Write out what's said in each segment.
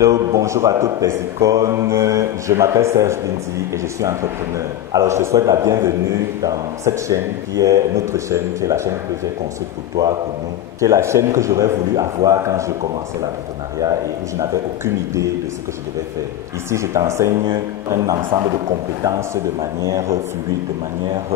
Hello, bonjour à toutes les icônes. Je m'appelle Serge Bindi et je suis entrepreneur. Alors, je te souhaite la bienvenue dans cette chaîne qui est notre chaîne, qui est la chaîne que j'ai construite pour toi, pour nous, qui est la chaîne que j'aurais voulu avoir quand je commençais l'entrepreneuriat et où je n'avais aucune idée de ce que je devais faire. Ici, je t'enseigne un ensemble de compétences de manière fluide, de manière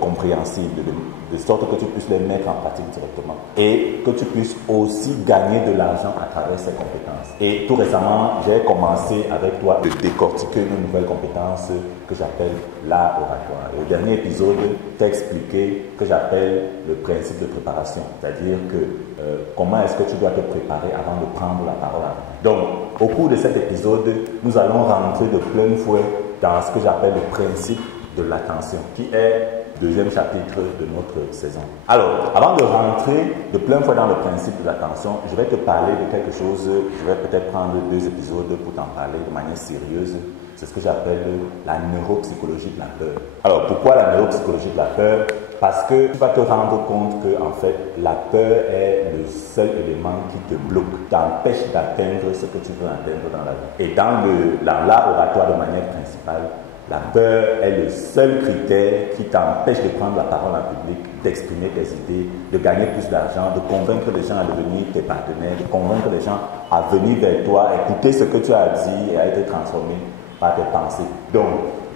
compréhensible, de sorte que tu puisses les mettre en pratique directement et que tu puisses aussi gagner de l'argent à travers ces compétences. Et tout récemment, j'ai commencé avec toi de décortiquer une nouvelle compétence que j'appelle l'art oratoire. Et au dernier épisode, je t'ai expliqué que j'appelle le principe de préparation, c'est-à-dire que comment est-ce que tu dois te préparer avant de prendre la parole. Donc, au cours de cet épisode, nous allons rentrer de plein fouet dans ce que j'appelle le principe de l'attention, qui est le deuxième chapitre de notre saison. Alors, avant de rentrer de plein fouet dans le principe de l'attention, je vais te parler de quelque chose, je vais peut-être prendre 2 épisodes pour t'en parler de manière sérieuse. C'est ce que j'appelle la neuropsychologie de la peur. Alors, pourquoi la neuropsychologie de la peur? Parce que tu vas te rendre compte que, en fait, la peur est le seul élément qui te bloque, t'empêche d'atteindre ce que tu veux atteindre dans la vie. Et dans l'art oratoire de manière principale, la peur est le seul critère qui t'empêche de prendre la parole en public, d'exprimer tes idées, de gagner plus d'argent, de convaincre les gens à devenir tes partenaires, de convaincre les gens à venir vers toi, écouter ce que tu as dit et à être transformé par tes pensées. Donc,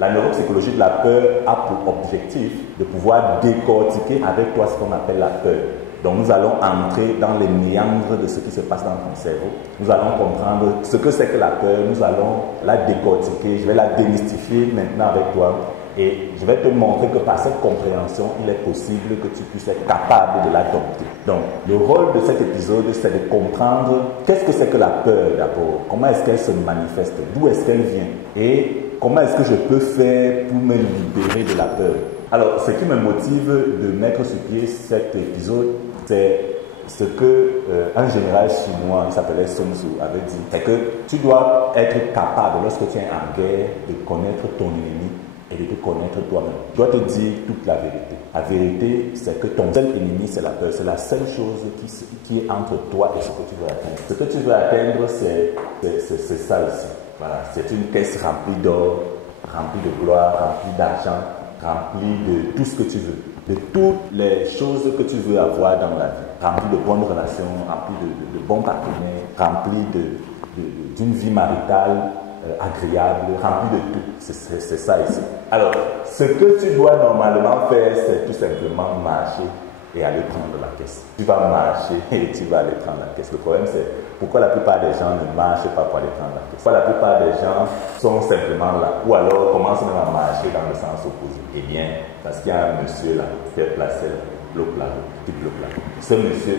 la neuropsychologie de la peur a pour objectif de pouvoir décortiquer avec toi ce qu'on appelle la peur. Donc nous allons entrer dans les méandres de ce qui se passe dans ton cerveau. Nous allons comprendre ce que c'est que la peur. Nous allons la décortiquer. Je vais la démystifier maintenant avec toi. Et je vais te montrer que par cette compréhension, il est possible que tu puisses être capable de l'adopter. Donc, le rôle de cet épisode, c'est de comprendre qu'est-ce que c'est que la peur d'abord. Comment est-ce qu'elle se manifeste? D'où est-ce qu'elle vient? Et comment est-ce que je peux faire pour me libérer de la peur? Alors, ce qui me motive de mettre sur pied cet épisode, c'est ce que un général chinois, il s'appelait Sun Tzu, avait dit. C'est que tu dois être capable, lorsque tu es en guerre, de connaître ton ennemi et de te connaître toi-même. Tu dois te dire toute la vérité. La vérité, c'est que ton seul ennemi, c'est la peur. C'est la seule chose qui est entre toi et ce que tu veux atteindre. Ce que tu veux atteindre, c'est ça aussi. Voilà, c'est une caisse remplie d'or, remplie de gloire, remplie d'argent, remplie de tout ce que tu veux. De toutes les choses que tu veux avoir dans la vie. Remplie de bonnes relations, remplie de bons partenaires, remplie d'une vie maritale agréable, remplie de tout. C'est ça ici. Alors, ce que tu dois normalement faire, c'est tout simplement marcher et aller prendre la caisse. Tu vas marcher et tu vas aller prendre la caisse. Le problème, c'est pourquoi la plupart des gens ne marchent pas pour aller prendre la caisse. Pourquoi la plupart des gens sont simplement là, ou alors commencent même à marcher dans le sens opposé. Eh bien, parce qu'il y a un monsieur là qui est placé là, bloque la route, qui bloque la route. Ce monsieur,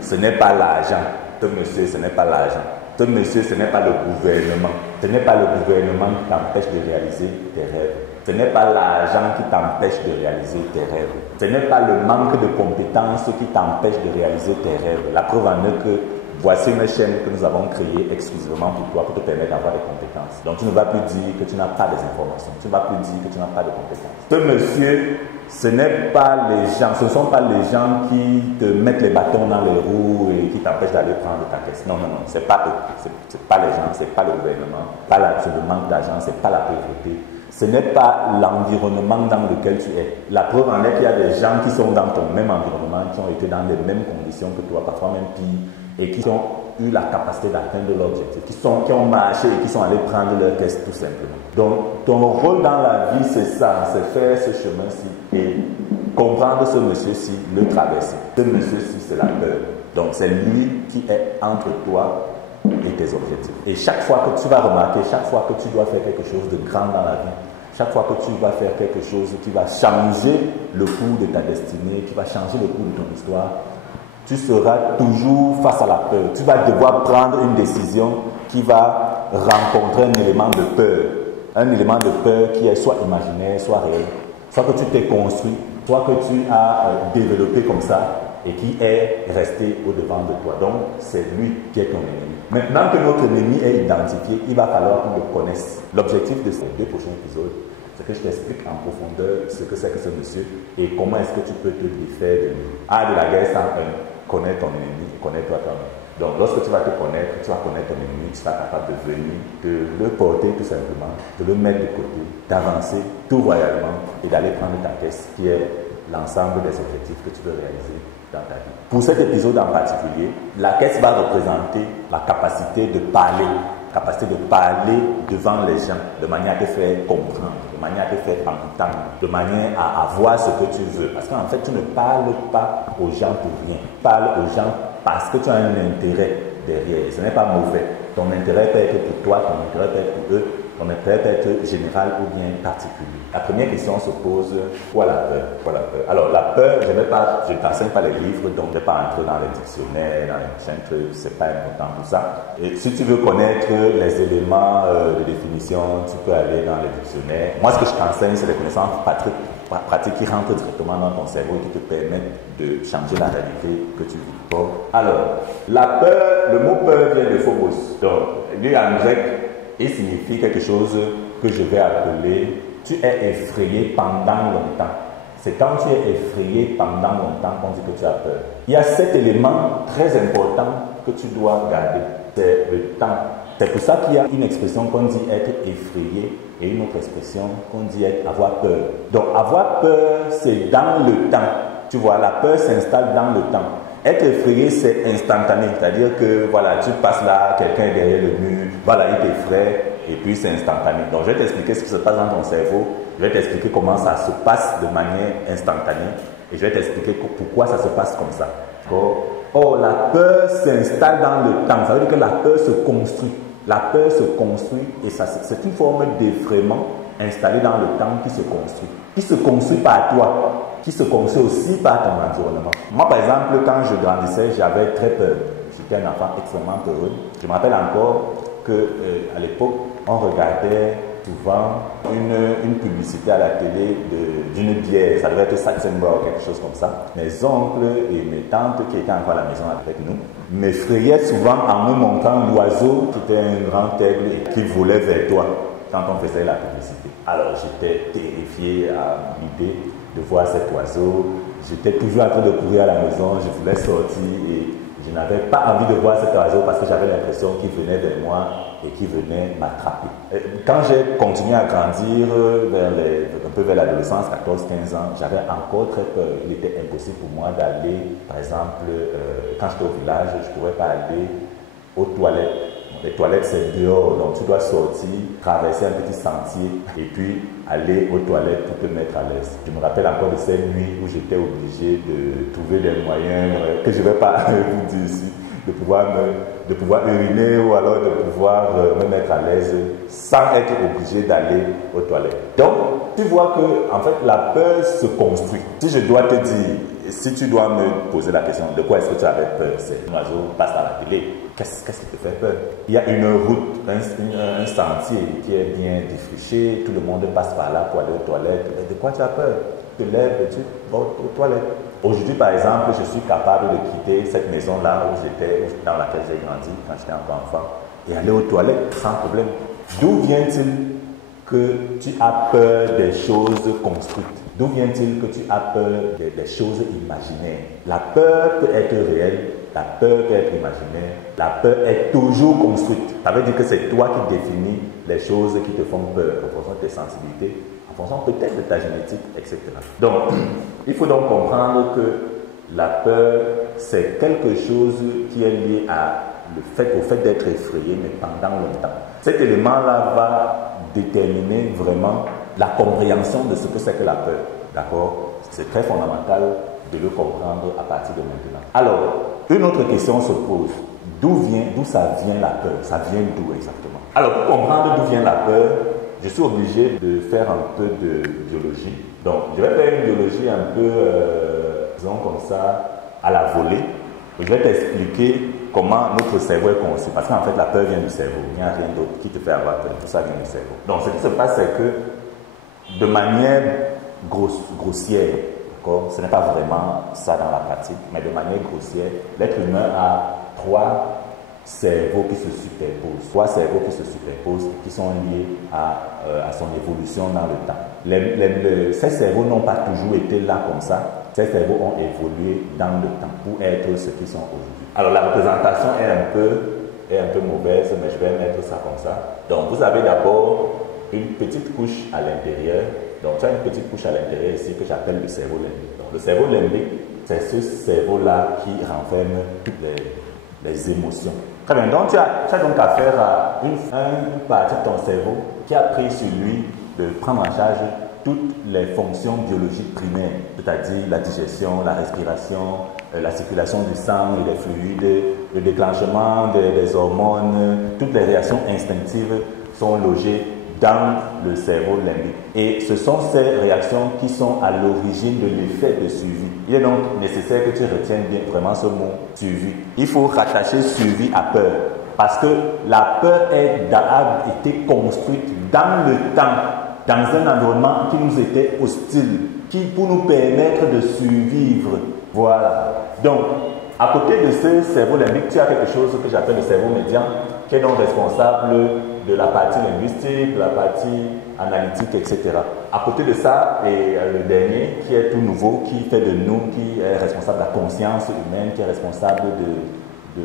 ce n'est pas l'argent. Ce monsieur, ce n'est pas l'argent. Ce monsieur, ce n'est pas le gouvernement. Ce n'est pas le gouvernement qui t'empêche de réaliser tes rêves. Ce n'est pas l'argent qui t'empêche de réaliser tes rêves. Ce n'est pas le manque de compétences qui t'empêche de réaliser tes rêves. La preuve en est que voici une chaîne que nous avons créée exclusivement pour toi, pour te permettre d'avoir des compétences. Donc tu ne vas plus dire que tu n'as pas des informations. Tu ne vas plus dire que tu n'as pas de compétences. Ce monsieur, ce n'est pas les gens, ce ne sont pas les gens qui te mettent les bâtons dans les roues et qui t'empêchent d'aller prendre ta caisse. Non, non, non, c'est pas eux. C'est pas les gens, c'est pas le gouvernement, c'est le manque d'argent, c'est pas la pauvreté. Ce n'est pas l'environnement dans lequel tu es. La preuve en est qu'il y a des gens qui sont dans ton même environnement, qui ont été dans les mêmes conditions que toi, parfois même pire, et qui ont eu la capacité d'atteindre l'objectif, qui ont marché et qui sont allés prendre leur caisse tout simplement. Donc, ton rôle dans la vie, c'est ça, c'est faire ce chemin-ci et comprendre ce monsieur-ci, le traverser. Ce monsieur-ci, c'est la peur. Donc, c'est lui qui est entre toi et tes objectifs. Et chaque fois que tu vas remarquer, chaque fois que tu dois faire quelque chose de grand dans la vie, chaque fois que tu vas faire quelque chose qui va changer le cours de ta destinée, qui va changer le cours de ton histoire, tu seras toujours face à la peur. Tu vas devoir prendre une décision qui va rencontrer un élément de peur. Un élément de peur qui est soit imaginaire, soit réel. Soit que tu t'es construit, soit que tu as développé comme ça et qui est resté au-devant de toi. Donc, c'est lui qui est ton ennemi. Maintenant que notre ennemi est identifié, il va falloir qu'on le connaisse. L'objectif de ces 2 prochains épisodes, c'est que je t'explique en profondeur ce que c'est que ce monsieur et comment est-ce que tu peux te défaire de lui. Ah, de la guerre sans un. Connais ton ennemi, connais-toi toi-même. Donc, lorsque tu vas te connaître, tu vas connaître ton ennemi, tu seras capable de venir, de le porter tout simplement, de le mettre de côté, d'avancer tout royalement et d'aller prendre ta caisse qui est l'ensemble des objectifs que tu veux réaliser dans ta vie. Pour cet épisode en particulier, la caisse va représenter la capacité de parler devant les gens, de manière à te faire comprendre, de manière à te faire entendre, de manière à avoir ce que tu veux. Parce qu'en fait, tu ne parles pas aux gens pour rien. Tu parles aux gens parce que tu as un intérêt derrière. Ce n'est pas mauvais. Ton intérêt peut être pour toi, ton intérêt peut être pour eux, ton intérêt peut être général ou bien particulier. La première question se pose, quoi la peur? Alors, la peur, je ne t'enseigne pas les livres, donc je ne vais pas entrer dans les dictionnaires, dans les machins, ce n'est pas important pour ça. Et si tu veux connaître les éléments de définition, tu peux aller dans les dictionnaires. Moi, ce que je t'enseigne, c'est les connaissances pratiques qui rentrent directement dans ton cerveau et qui te permettent de changer la réalité que tu vis. Bon. Alors, la peur, le mot peur vient de phobos. Donc, lui en grec, il signifie quelque chose que je vais appeler tu es effrayé pendant longtemps. C'est quand tu es effrayé pendant longtemps qu'on dit que tu as peur. Il y a 7 éléments très importants que tu dois garder. C'est le temps. C'est pour ça qu'il y a une expression qu'on dit être effrayé et une autre expression qu'on dit avoir peur. Donc avoir peur, c'est dans le temps. Tu vois, la peur s'installe dans le temps. Être effrayé, c'est instantané. C'est-à-dire que, voilà, tu passes là, quelqu'un est derrière le mur, voilà, il t'effraie, et puis c'est instantané. Donc, je vais t'expliquer ce qui se passe dans ton cerveau. Je vais t'expliquer comment ça se passe de manière instantanée. Et je vais t'expliquer pourquoi ça se passe comme ça. Or, la peur s'installe dans le temps. Ça veut dire que la peur se construit. La peur se construit, et c'est une forme d'effraiement installé dans le temps qui se construit. Qui se construit par toi, qui se construit aussi par ton environnement. Moi, par exemple, quand je grandissais, j'avais très peur. J'étais un enfant extrêmement peureux. Je me rappelle encore qu'à l'époque, on regardait souvent une publicité à la télé d'une bière. Ça devait être Saxenborg, quelque chose comme ça. Mes oncles et mes tantes qui étaient encore à la maison avec nous m'effrayaient souvent en me montrant l'oiseau qui était un grand aigle et qui volait vers toi quand on faisait la publicité. Alors j'étais terrifié à l'idée de voir cet oiseau. J'étais toujours en train de courir à la maison, je voulais sortir et je n'avais pas envie de voir cet oiseau parce que j'avais l'impression qu'il venait vers moi et qu'il venait m'attraper. Quand j'ai continué à grandir un peu vers l'adolescence, 14-15 ans, j'avais encore très peur. Il était impossible pour moi d'aller, par exemple, quand j'étais au village, je ne pourrais pas aller aux toilettes. Les toilettes, c'est dehors, donc tu dois sortir, traverser un petit sentier et puis aller aux toilettes pour te mettre à l'aise. Je me rappelle encore de ces nuits où j'étais obligé de trouver des moyens que je ne vais pas vous dire ici, de pouvoir uriner ou alors de pouvoir me mettre à l'aise sans être obligé d'aller aux toilettes. Donc, tu vois que en fait, la peur se construit. Si je dois te dire, si tu dois me poser la question de quoi est-ce que tu avais peur, c'est un oiseau passe à la télé. Qu'est-ce qui te fait peur? Il y a une route, un sentier qui est bien défriché, tout le monde passe par là pour aller aux toilettes. Mais de quoi tu as peur? Tu te lèves et tu vas aux toilettes. Aujourd'hui, par exemple, je suis capable de quitter cette maison-là où j'étais, dans laquelle j'ai grandi quand j'étais encore enfant, et aller aux toilettes sans problème. D'où vient-il que tu as peur des choses construites? D'où vient-il que tu as peur des choses imaginaires? La peur peut être réelle, la peur peut être imaginaire, la peur est toujours construite. Ça veut dire que c'est toi qui définis les choses qui te font peur en fonction de tes sensibilités, en fonction peut-être de ta génétique, etc. Donc, il faut donc comprendre que la peur, c'est quelque chose qui est lié au fait d'être effrayé, mais pendant longtemps. Cet élément-là va déterminer vraiment la compréhension de ce que c'est que la peur. D'accord? C'est très fondamental de le comprendre à partir de maintenant. Alors, une autre question se pose. D'où ça vient la peur? Ça vient d'où exactement? Alors, pour comprendre d'où vient la peur, je suis obligé de faire un peu de biologie. Donc, je vais faire une biologie un peu, disons comme ça, à la volée. Je vais t'expliquer comment notre cerveau est conçu. Parce qu'en fait, la peur vient du cerveau. Il n'y a rien d'autre qui te fait avoir peur. Tout ça vient du cerveau. Donc, ce qui se passe, c'est que de manière grossière, ce n'est pas vraiment ça dans la pratique, mais de manière grossière, l'être humain a 3 cerveaux qui se superposent. 3 cerveaux qui se superposent, qui sont liés à son évolution dans le temps. Ces cerveaux n'ont pas toujours été là comme ça. Ces cerveaux ont évolué dans le temps pour être ce qu'ils sont aujourd'hui. Alors la représentation est un peu mauvaise, mais je vais mettre ça comme ça. Donc vous avez d'abord une petite couche à l'intérieur. Donc tu as une petite couche à l'intérieur ici que j'appelle le cerveau limbique. Donc, le cerveau limbique, c'est ce cerveau-là qui renferme toutes les émotions. Très bien, donc tu as donc affaire à une partie de ton cerveau qui a pris sur lui de prendre en charge toutes les fonctions biologiques primaires, c'est-à-dire la digestion, la respiration, la circulation du sang et des fluides, le déclenchement des hormones, toutes les réactions instinctives sont logées dans le cerveau limbique. Et ce sont ces réactions qui sont à l'origine de l'effet de suivi. Il est donc nécessaire que tu retiennes bien vraiment ce mot suivi. Il faut rattacher suivi à peur. Parce que la peur a été construite dans le temps, dans un environnement qui nous était hostile, qui pour nous permettre de survivre. Voilà. Donc, à côté de ce cerveau limbique, tu as quelque chose que j'appelle le cerveau médian, qui est donc responsable de la partie linguistique, de la partie analytique, etc. À côté de ça, et le dernier, qui est tout nouveau, qui fait de nous, qui est responsable de la conscience humaine, qui est responsable de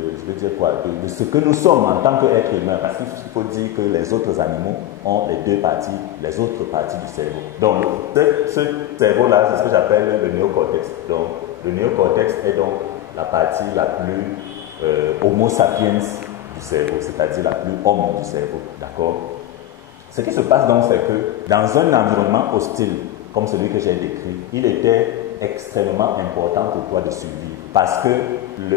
ce que nous sommes en tant qu'être humain. Parce qu'il faut dire que les autres animaux ont les autres parties du cerveau. Donc, ce cerveau-là, c'est ce que j'appelle le néocortex. Donc, le néocortex est donc la partie la plus homo sapiens du cerveau, c'est-à-dire la plus homme du cerveau. D'accord? Ce qui se passe donc, c'est que dans un environnement hostile, comme celui que j'ai décrit, il était extrêmement important pour toi de survivre. Parce que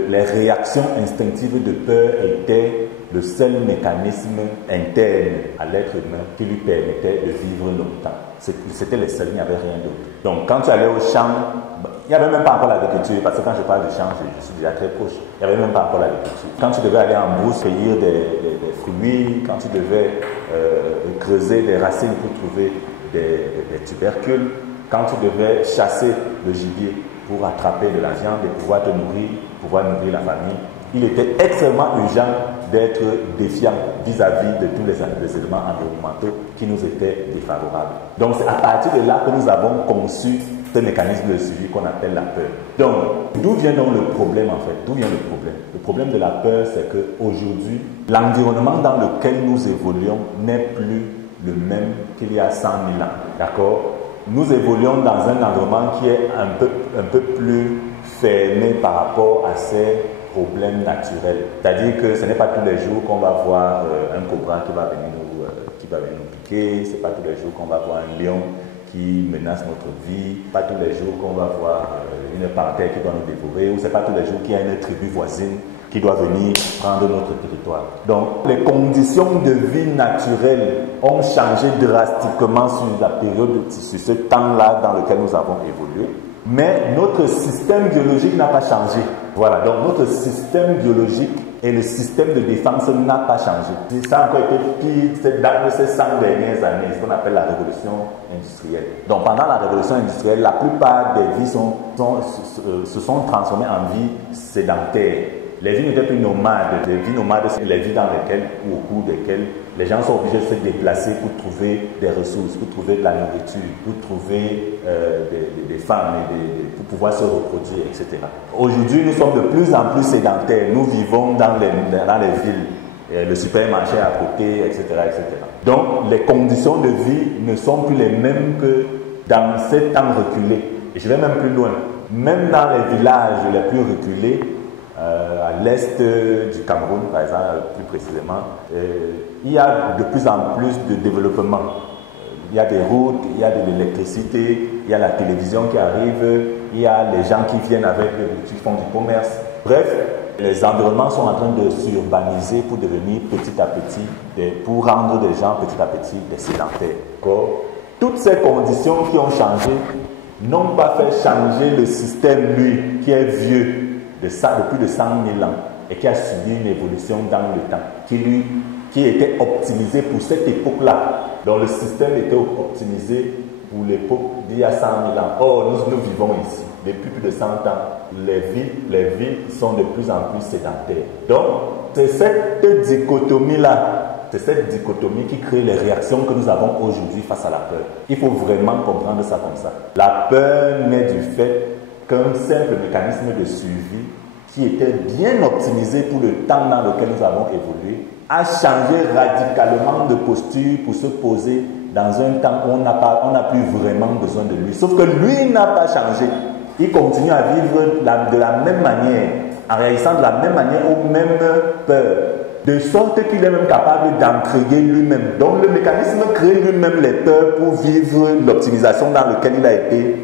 les réactions instinctives de peur étaient le seul mécanisme interne à l'être humain qui lui permettait de vivre longtemps. C'était le seul, il n'y avait rien d'autre. Donc quand tu allais au champ, il n'y avait même pas encore l'agriculture, parce que quand je parle de champ, je suis déjà très proche. Il n'y avait même pas encore l'agriculture. Quand tu devais aller en brousse cueillir des fruits, quand tu devais creuser des racines pour trouver des tubercules, quand tu devais chasser le gibier pour attraper de la viande et pouvoir te nourrir, pouvoir nourrir la famille, il était extrêmement urgent d'être défiant vis-à-vis de tous les éléments environnementaux qui nous étaient défavorables. Donc c'est à partir de là que nous avons conçu ce mécanisme de suivi qu'on appelle la peur. Donc, d'où vient donc le problème en fait? D'où vient le problème? Le problème de la peur, c'est qu'aujourd'hui, l'environnement dans lequel nous évoluons n'est plus le même qu'il y a 100 000 ans. D'accord? Nous évoluons dans un environnement qui est un peu plus fermé par rapport à ces problèmes naturels. C'est-à-dire que ce n'est pas tous les jours qu'on va voir un cobra qui va venir nous piquer, ce n'est pas tous les jours qu'on va voir un lion qui menace notre vie, pas tous les jours qu'on va voir une panthère qui doit nous dévorer, ou ce n'est pas tous les jours qu'il y a une tribu voisine qui doit venir prendre notre territoire. Donc, les conditions de vie naturelles ont changé drastiquement sur la période, sur ce temps-là dans lequel nous avons évolué. Mais notre système biologique n'a pas changé. Voilà, donc notre système biologique et le système de défense n'a pas changé. Ça a encore été pire dans ces 100 dernières années, ce qu'on appelle la révolution industrielle. Donc pendant la révolution industrielle, la plupart des vies se sont transformées en vies sédentaires. Les vies n'étaient plus nomades. Les vies nomades, c'est les vies dans lesquelles, ou au cours desquelles, les gens sont obligés de se déplacer pour trouver des ressources, pour trouver de la nourriture, pour trouver des femmes, pour pouvoir se reproduire, etc. Aujourd'hui, nous sommes de plus en plus sédentaires. Nous vivons dans les villes, le supermarché à côté, etc., etc. Donc, les conditions de vie ne sont plus les mêmes que dans ces temps reculés. Et je vais même plus loin. Même dans les villages les plus reculés, à l'est du Cameroun, par exemple, plus précisément, il y a de plus en plus de développement. Il y a des routes, il y a de l'électricité, il y a la télévision qui arrive, il y a les gens qui viennent qui font du commerce. Bref, les environnements sont en train de s'urbaniser pour devenir petit à petit, pour rendre des gens petit à petit des sédentaires. Toutes ces conditions qui ont changé n'ont pas fait changer le système, lui, qui est vieux, de plus de 100 000 ans et qui a subi une évolution dans le temps, qui était optimisé pour cette époque-là. Donc le système était optimisé pour l'époque d'il y a 100 000 ans. Or, nous vivons ici. Depuis plus de 100 ans, les villes sont de plus en plus sédentaires. Donc, c'est cette dichotomie-là, c'est cette dichotomie qui crée les réactions que nous avons aujourd'hui face à la peur. Il faut vraiment comprendre ça comme ça. La peur naît du fait qu'un simple mécanisme de suivi qui était bien optimisé pour le temps dans lequel nous avons évolué, a changé radicalement de posture pour se poser dans un temps où on n'a plus vraiment besoin de lui. Sauf que lui n'a pas changé. Il continue à vivre de la même manière, en réagissant de la même manière aux mêmes peurs, de sorte qu'il est même capable d'en créer lui-même. Donc le mécanisme crée lui-même les peurs pour vivre l'optimisation dans laquelle il a été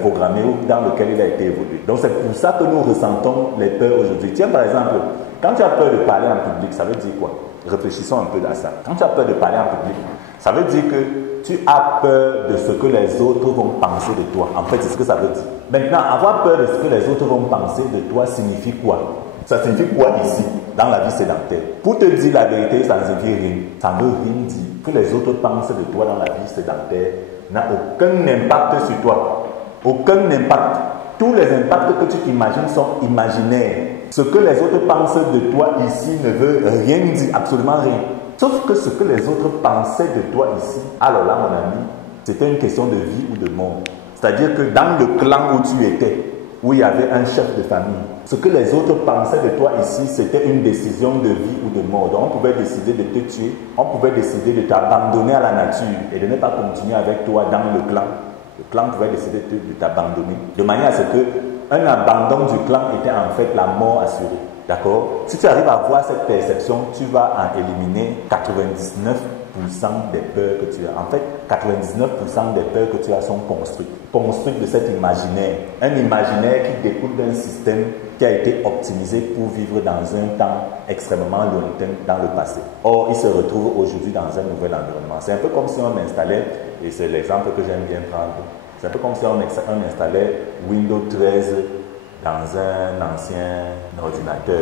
programmé ou dans lequel il a été évolué. Donc c'est pour ça que nous ressentons les peurs aujourd'hui. Tiens par exemple, quand tu as peur de parler en public, ça veut dire quoi? Réfléchissons un peu à ça. Quand tu as peur de parler en public, ça veut dire que tu as peur de ce que les autres vont penser de toi. En fait, c'est ce que ça veut dire. Maintenant, avoir peur de ce que les autres vont penser de toi signifie quoi? Ça signifie quoi ici, dans la vie sédentaire? Pour te dire la vérité, ça ne signifie rien. Ça ne veut rien dire. Que les autres pensent de toi dans la vie sédentaire n'a aucun impact sur toi. Aucun impact. Tous les impacts que tu t'imagines sont imaginaires. Ce que les autres pensent de toi ici ne veut rien dire, absolument rien. Sauf que ce que les autres pensaient de toi ici, alors là, mon ami, c'était une question de vie ou de mort. C'est-à-dire que dans le clan où tu étais, où il y avait un chef de famille, ce que les autres pensaient de toi ici, c'était une décision de vie ou de mort. Donc on pouvait décider de te tuer, on pouvait décider de t'abandonner à la nature et de ne pas continuer avec toi dans le clan. Le clan pouvait décider de t'abandonner, de manière à ce qu'un abandon du clan était en fait la mort assurée. D'accord? Si tu arrives à voir cette perception, tu vas en éliminer 99% des peurs que tu as. En fait, 99% des peurs que tu as sont construites de cet imaginaire. Un imaginaire qui découle d'un système qui a été optimisé pour vivre dans un temps extrêmement lointain dans le passé. Or, il se retrouve aujourd'hui dans un nouvel environnement. C'est un peu comme si on installait, et c'est l'exemple que j'aime bien prendre, c'est un peu comme si on installait Windows 13 dans un ancien ordinateur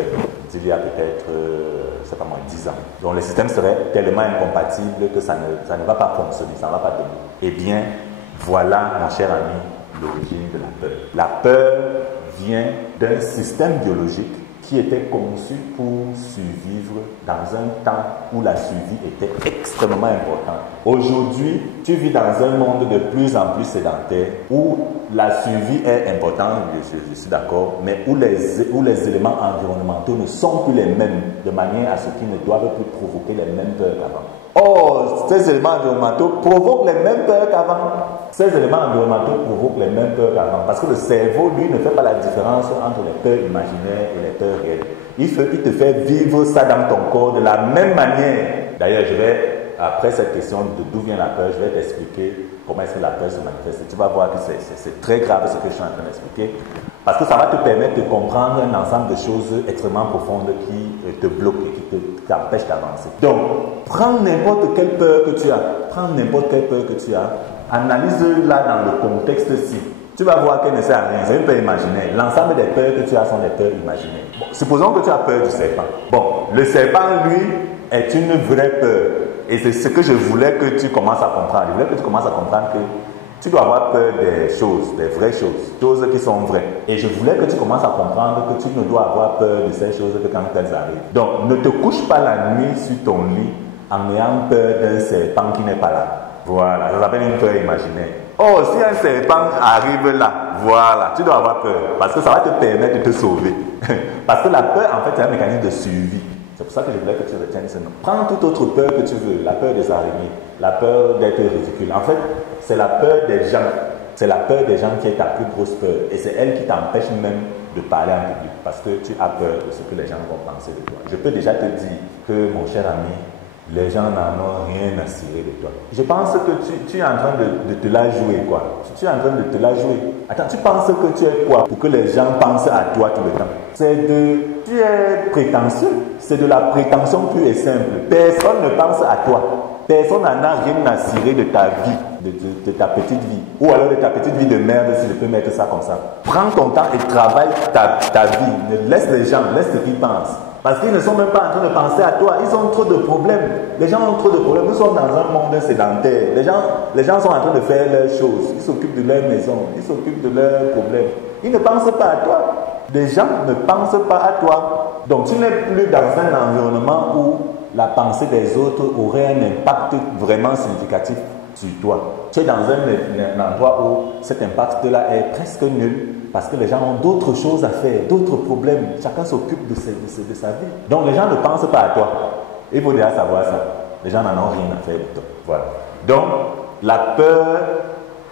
d'il y a peut-être, je ne sais pas moi, 10 ans. Donc le système serait tellement incompatible que ça ne va pas fonctionner, ça ne va pas tenir. Eh bien, voilà, mon cher ami, l'origine de la peur. La peur vient d'un système biologique qui était conçu pour survivre dans un temps où la survie était extrêmement importante. Aujourd'hui, tu vis dans un monde de plus en plus sédentaire où la survie est importante, je suis d'accord, mais où les éléments environnementaux ne sont plus les mêmes, de manière à ce qu'ils ne doivent plus provoquer les mêmes peurs qu'avant. Or, ces éléments environnementaux provoquent les mêmes peurs qu'avant. Ces éléments environnementaux provoquent les mêmes peurs qu'avant. Parce que le cerveau, lui, ne fait pas la différence entre les peurs imaginaires et les peurs réelles. Il te fait vivre ça dans ton corps de la même manière. D'ailleurs, après cette question de d'où vient la peur, je vais t'expliquer comment est-ce que la peur se manifeste. Tu vas voir que c'est très grave ce que je suis en train d'expliquer. Parce que ça va te permettre de comprendre un ensemble de choses extrêmement profondes qui te bloquent et qui t'empêchent d'avancer. Donc, prends n'importe quelle peur que tu as. Prends n'importe quelle peur que tu as. Analyse-la dans le contexte-ci. Tu vas voir qu'elle ne sert à rien. C'est une peur imaginaire. L'ensemble des peurs que tu as sont des peurs imaginaires. Bon, supposons que tu as peur du serpent. Bon, le serpent, lui, est une vraie peur. Et c'est ce que je voulais que tu commences à comprendre. Je voulais que tu commences à comprendre que tu dois avoir peur des choses, des vraies choses qui sont vraies. Et je voulais que tu commences à comprendre que tu ne dois avoir peur de ces choses que quand elles arrivent. Donc, ne te couche pas la nuit sur ton lit en ayant peur d'un serpent qui n'est pas là. Voilà, ça s'appelle une peur imaginaire. Oh, si un serpent arrive là, voilà, tu dois avoir peur. Parce que ça va te permettre de te sauver. Parce que la peur, en fait, c'est un mécanisme de survie. C'est pour ça que je voulais que tu retiennes ce nom. Prends toute autre peur que tu veux. La peur des araignées, la peur d'être ridicule. En fait, c'est la peur des gens. C'est la peur des gens qui est ta plus grosse peur. Et c'est elle qui t'empêche même de parler en public. Parce que tu as peur de ce que les gens vont penser de toi. Je peux déjà te dire que, mon cher ami, les gens n'en ont rien à cirer de toi. Je pense que tu es en train de te la jouer, quoi. Tu es en train de te la jouer. Attends, tu penses que tu es quoi pour que les gens pensent à toi tout le temps? Tu es prétentieux. C'est de la prétention pure et simple. Personne ne pense à toi. Personne n'en a rien à cirer de ta vie, de ta petite vie. Ou alors de ta petite vie de merde, si je peux mettre ça comme ça. Prends ton temps et travaille ta vie. Laisse les gens, laisse ce qu'ils pensent. Parce qu'ils ne sont même pas en train de penser à toi. Ils ont trop de problèmes. Les gens ont trop de problèmes. Nous sommes dans un monde sédentaire. Les gens sont en train de faire leurs choses. Ils s'occupent de leur maison. Ils s'occupent de leurs problèmes. Ils ne pensent pas à toi. Les gens ne pensent pas à toi. Donc tu n'es plus dans un environnement où la pensée des autres aurait un impact vraiment significatif sur toi. Tu es dans un endroit où cet impact-là est presque nul. parce que les gens ont d'autres choses à faire, d'autres problèmes. Chacun s'occupe de sa vie. Donc les gens ne pensent pas à toi. Il faut déjà savoir ça. Les gens n'en ont rien à faire de toi. Voilà. Donc, la peur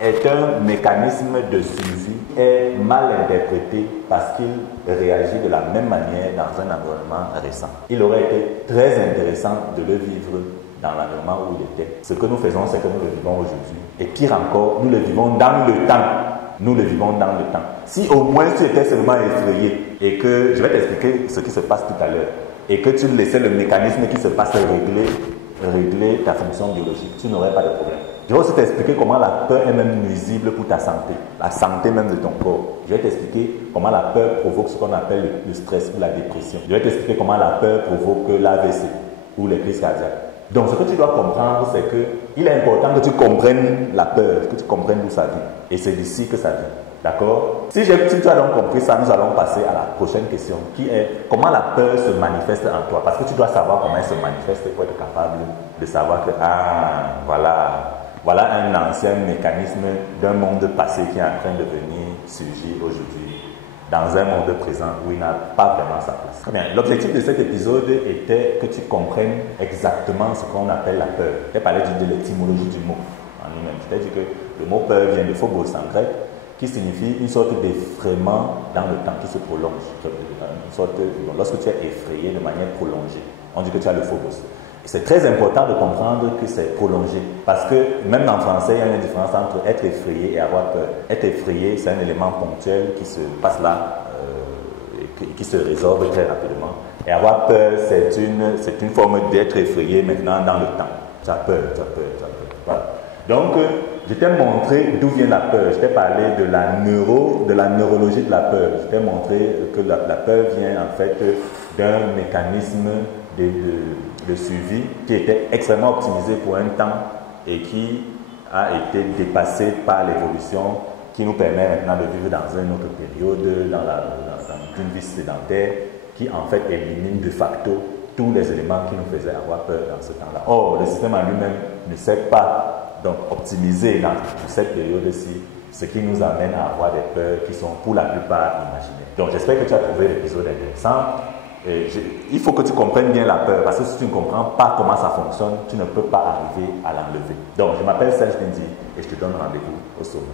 est un mécanisme de survie, est mal interprété parce qu'il réagit de la même manière dans un environnement récent. Il aurait été très intéressant de le vivre dans l'environnement où il était. Ce que nous faisons, c'est que nous le vivons aujourd'hui. Et pire encore, nous le vivons dans le temps. Nous le vivons dans le temps. Si au moins tu étais seulement effrayé et que, je vais t'expliquer ce qui se passe tout à l'heure, et que tu laissais le mécanisme qui se passe régler ta fonction biologique, tu n'aurais pas de problème. Je vais aussi t'expliquer comment la peur est même nuisible pour ta santé, la santé même de ton corps. Je vais t'expliquer comment la peur provoque ce qu'on appelle le stress ou la dépression. Je vais t'expliquer comment la peur provoque l'AVC ou les crises cardiaques. Donc ce que tu dois comprendre, c'est qu'il est important que tu comprennes la peur, que tu comprennes d'où ça vient. Et c'est d'ici que ça vient. D'accord? Si tu as donc compris ça, nous allons passer à la prochaine question, qui est comment la peur se manifeste en toi. Parce que tu dois savoir comment elle se manifeste pour être capable de savoir que, voilà un ancien mécanisme d'un monde passé qui est en train de venir surgir aujourd'hui dans un monde présent où il n'a pas vraiment sa place. Très bien. L'objectif de cet épisode était que tu comprennes exactement ce qu'on appelle la peur. Je vais parler de l'étymologie du mot en lui-même. C'est-à-dire que le mot peur vient de phobos en grec, qui signifie une sorte d'effrayement dans le temps qui se prolonge. Lorsque tu es effrayé de manière prolongée, on dit que tu as le phobos. C'est très important de comprendre que c'est prolongé. Parce que même en français, il y a une différence entre être effrayé et avoir peur. Être effrayé, c'est un élément ponctuel qui se passe là et qui se résorbe très rapidement. Et avoir peur, c'est une forme d'être effrayé maintenant dans le temps. Tu as peur. Voilà. Donc, je t'ai montré d'où vient la peur. Je t'ai parlé de la neurologie de la peur. Je t'ai montré que la peur vient en fait d'un mécanisme de suivi qui était extrêmement optimisé pour un temps et qui a été dépassé par l'évolution qui nous permet maintenant de vivre dans une autre période, dans une vie sédentaire qui en fait élimine de facto tous les éléments qui nous faisaient avoir peur dans ce temps-là. Or, le système en lui-même ne sait pas donc optimiser dans cette période-ci, ce qui nous amène à avoir des peurs qui sont pour la plupart imaginaires. Donc j'espère que tu as trouvé l'épisode intéressant. Il faut que tu comprennes bien la peur, parce que si tu ne comprends pas comment ça fonctionne, tu ne peux pas arriver à l'enlever. Donc je m'appelle Serge Dindi et je te donne rendez-vous au sommet.